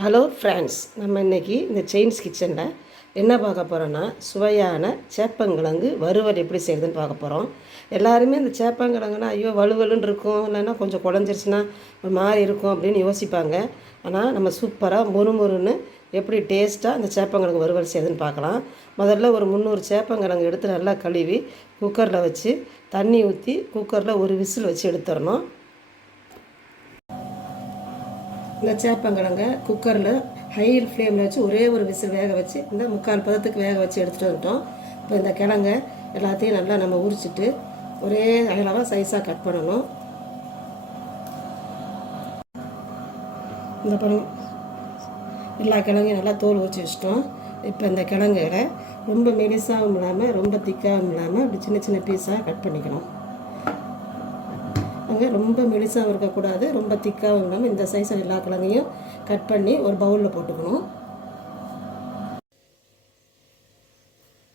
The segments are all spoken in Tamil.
ஹலோ ஃப்ரெண்ட்ஸ், நம்ம இன்றைக்கி இந்த செயின்ஸ் கிச்சனில் என்ன பார்க்க போகிறோன்னா, சுவையான சேப்பங்கிழங்கு வறுவல் எப்படி செய்யுதுன்னு பார்க்க போகிறோம். எல்லாருமே இந்த சேப்பங்கிழங்குனா ஐயோ வலுவலுன்னு இருக்கும், இல்லைன்னா கொஞ்சம் குழஞ்சிருச்சுன்னா ஒரு மாதிரி இருக்கும் அப்படின்னு யோசிப்பாங்க. ஆனால் நம்ம சூப்பராக மொறுமொறுன்னு எப்படி டேஸ்ட்டாக அந்த சேப்பங்கிழங்கு வறுவல் செய்யுதுன்னு பார்க்கலாம். முதல்ல ஒரு 300 சேப்பங்கிழங்கு எடுத்து நல்லா கழுவி குக்கரில் வச்சு தண்ணி ஊற்றி குக்கரில் ஒரு விசில் வச்சு எடுத்துடணும். இந்த சேப்பங்கிழங்க குக்கரில் ஹை ஃப்ளேமில் வச்சு ஒரே ஒரு விசில் வேக வச்சு இந்த 3/4 பதத்துக்கு வேக வச்சு எடுத்துகிட்டு வந்துட்டோம். இப்போ இந்த கிழங்க எல்லாத்தையும் நல்லா நம்ம உரிச்சிட்டு ஒரே அளவாக சைஸாக கட் பண்ணணும். இந்த படம் எல்லா கிழங்கையும் நல்லா தோல் உரிச்சு வச்சிட்டோம். இப்போ இந்த கிழங்குகளை ரொம்ப மெலிசாகவும் இல்லாமல் ரொம்ப திக்காகவும் இல்லாமல் அப்படி சின்ன சின்ன பீஸாக கட் பண்ணிக்கணும். ரொம்ப மெலிசாகவும் இருக்கக்கூடாது, ரொம்ப திக்காகவும் இல்லாமல் இந்த சைஸில் எல்லா கிழங்கையும் கட் பண்ணி ஒரு பவுலில் போட்டுக்கணும்.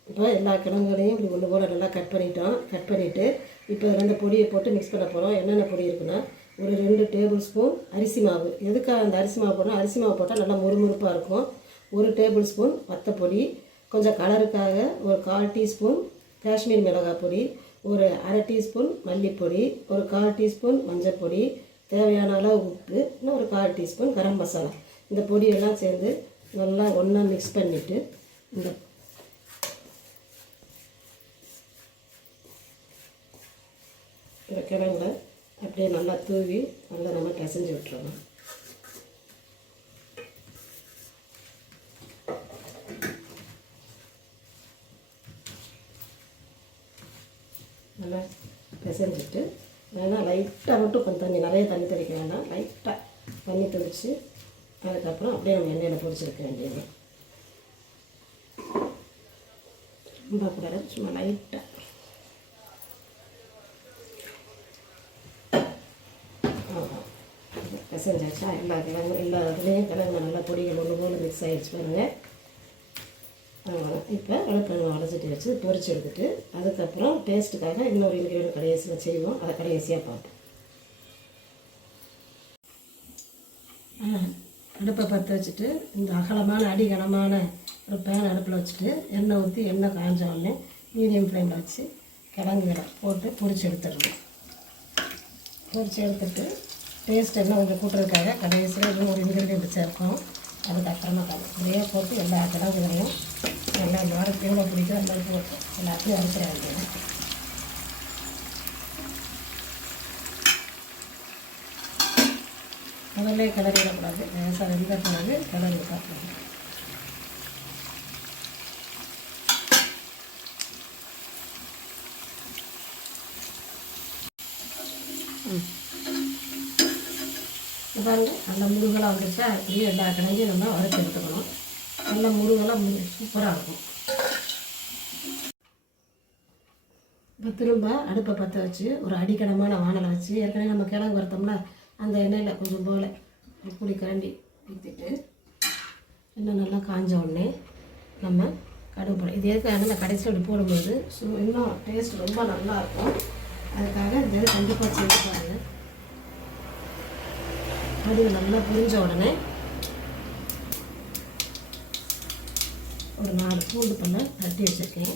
இப்போ எல்லா கிழங்குகளையும் இப்படி ஒன்று போல் நல்லா கட் பண்ணிவிட்டு இப்போ ரெண்டு பொடியை போட்டு மிக்ஸ் பண்ண போகிறோம். என்னென்ன பொடி இருக்குன்னா, ஒரு 2 டேபிள் ஸ்பூன் அரிசி மாவு. எதுக்காக அந்த அரிசி மாவு போடணும்? அரிசி மாவு போட்டால் நல்லா முறுமுறுப்பாக இருக்கும். 1 டேபிள் ஸ்பூன் வத்தப்பொடி, கொஞ்சம் கலருக்காக ஒரு 1/4 டீஸ்பூன் காஷ்மீர் மிளகாய் பொடி, ஒரு 1/2 டீஸ்பூன் மல்லிப்பொடி, ஒரு 1/4 டீஸ்பூன் மஞ்சள் பொடி, தேவையான அளவு உப்பு, இன்னும் ஒரு 1/4 டீஸ்பூன் கரம் மசாலா. இந்த பொடியெல்லாம் சேர்ந்து நல்லா ஒன்றா மிக்ஸ் பண்ணிவிட்டு இந்த கிழங்குல அப்படியே நல்லா தூவி நல்லா நம்ம பிசைஞ்சு விட்டுறணும். நல்லா பிசைஞ்சிட்டு வேணால் லைட்டாக மட்டும் கொஞ்சம் தண்ணி, நிறைய தண்ணி தெளிக்க வேண்டாம், லைட்டாக தண்ணி தெளித்து அதுக்கப்புறம் அப்படியே நம்ம எண்ணெயில் பொரிச்சிருக்க வேண்டியது. ரொம்ப கூடாது, சும்மா லைட்டாக. பிசைஞ்சாச்சா? எல்லா இதுலேயும் கிழங்கு நல்லா பொடிகள் ஒன்று போல் மிக்ஸ் ஆகிடுச்சு பாருங்கள். இப்போ வெள்ளக்கிழங்கு வளைச்சிட்டு வச்சு பொரிச்சு எடுத்துட்டு அதுக்கப்புறம் டேஸ்ட்டுக்காக இன்னொரு இன்க்ரீடியன்ட் கடைசியில் செய்வோம், அதை கடைசியாக பார்ப்போம். அடுப்பை பற்ற வச்சுட்டு இந்த அகலமான அடிகனமான ஒரு பேன் அடுப்பில் வச்சுட்டு எண்ணெய் ஊற்றி எண்ணெய் காய்ஞ்ச உடனே மீடியம் ஃப்ளேமில் வச்சு கிழங்குகளை போட்டு பொரிச்சு எடுத்துடணும். பொரிச்சு எடுத்துட்டு டேஸ்ட் எல்லாம் கொஞ்சம் கூட்டுறதுக்காக கடைசியில் இன்னும் ஒரு இன்க்ரீடியன்ட் சேர்ப்போம். அதுக்கப்புறமா அப்படியே போட்டு எல்லா கிழங்குகளையும் நல்லா யாருக்கு எவ்வளோ பிடிக்கும் அந்த மாதிரி போட்டு எல்லாத்தையும் அறுத்துற வேண்டியது. முதல்ல கிளறிடக்கூடாது, லேசாக வெந்த பிறகு கிளறி பார்க்கணும். பாருங்க நல்ல முருகலாக வந்துச்சா, அப்படியே எல்லா கிழங்கையும் நம்ம வறுத்து எடுத்துக்கணும். நல்ல முருகலாக சூப்பராக இருக்கும். இப்போ திரும்ப அடுப்பை பற்ற வச்சு ஒரு அடிக்கனமான வானலை வச்சு ஏற்கனவே நம்ம கிழங்கு வறுத்தோம்னா அந்த எண்ணெயில் கொஞ்சம் போல் புளி கரண்டி ஊற்றிட்டு எண்ணெய் நல்லா காஞ்ச உடனே நம்ம கடுகு போடணும். இது எதுக்கு எண்ணெய் கடைசியில் அப்படி போடும்போது இன்னும் டேஸ்ட் ரொம்ப நல்லாயிருக்கும். அதுக்காக இந்த இது கண்டிப்பாக செய்து பாருங்கள். கடுகு நல்லா புரிஞ்ச உடனே ஒரு 4 பூண்டு பல்லை தட்டி வச்சுருக்கேன்.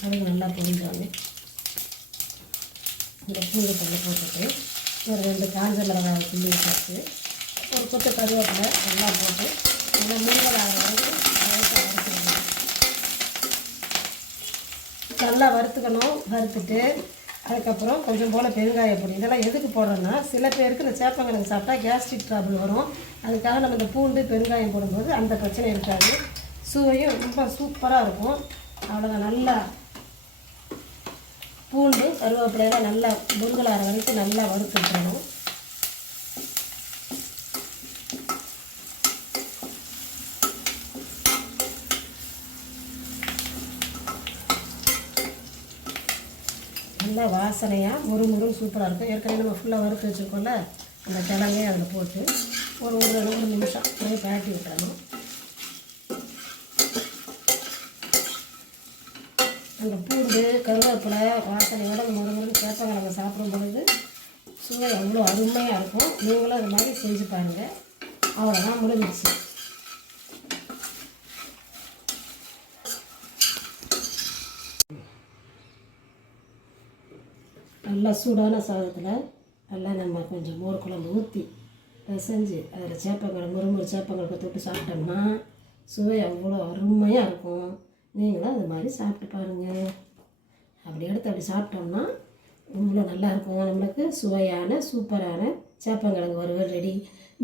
கடுகு நல்லா பொரிஞ்ச உடனே இந்த பூண்டு பல்லை போட்டுட்டு ஒரு 2 காஞ்ச மிளகாய் கிள்ளி வச்சு ஒரு கொத்து கருவேப்பிலை நல்லா போட்டு நல்லா முருகலாக வறுத்துக்கணும். நல்லா வறுத்துக்கணும். வறுத்துட்டு அதுக்கப்புறம் கொஞ்சம் போல் பெருங்காய பொடி. இதெல்லாம் எதுக்கு போடுறோன்னா, சில பேருக்கு இந்த சேப்பங்கிழங்கு சாப்பிட்டா கேஸ்ட்ரிக் ட்ரபிள் வரும். அதுக்காக நம்ம இந்த பூண்டு பெருங்காயம் போடும்போது அந்த பிரச்சனை இருக்காது. சுவையும் ரொம்ப சூப்பராக இருக்கும். அவ்வளோதான். நல்லா பூண்டு கருவேப்பிலையெல்லாம் நல்லா முருகலாகிற வரைக்கும் நல்லா வறுத்துக்கணும். நல்லா வாசனையாக முறுமுறும் சூப்பராக இருக்கும். ஏற்கனவே நம்ம ஃபுல்லாக வறுத்து வச்சுருக்கோம்ல, அந்த கிழங்கையும் அதில் போட்டு ஒரு 1 நிமிஷம் அப்படியே பரட்டி விட்டுறணும். அந்த பூண்டு கருவேப்பிலை வாசனையோட முறுமுறுன்னு சேப்பங்கிழங்கு சாப்பிடும் பொழுது சுவை அவ்வளோ அருமையாக இருக்கும். நீங்களும் அது மாதிரி செஞ்சு பாருங்கள். அவ்வளோதான், முடிஞ்சிடுச்சு. நல்லா சூடான சாதத்தில் நல்லா நம்ம கொஞ்சம் மோர் குழம்பு ஊற்றி செஞ்சு அதில் சேப்பங்கிழங்கு முறுமுறு சேப்பங்கிழங்கு தொட்டு சாப்பிட்டோம்னா சுவை அவ்வளோ அருமையாக இருக்கும். நீங்களும் அது மாதிரி சாப்பிட்டு பாருங்கள். அப்படி எடுத்து அப்படி சாப்பிட்டோம்னா இவ்வளோ நல்லாயிருக்கும். நம்மளுக்கு சுவையான சூப்பரான சேப்பங்கிழங்கு வறுவல் ரெடி.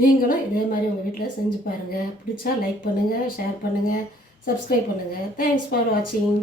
நீங்களும் இதே மாதிரி உங்கள் வீட்டில் செஞ்சு பாருங்கள். பிடிச்சா லைக் பண்ணுங்கள், ஷேர் பண்ணுங்கள், சப்ஸ்கிரைப் பண்ணுங்கள். தேங்க்ஸ் ஃபார் வாட்சிங்.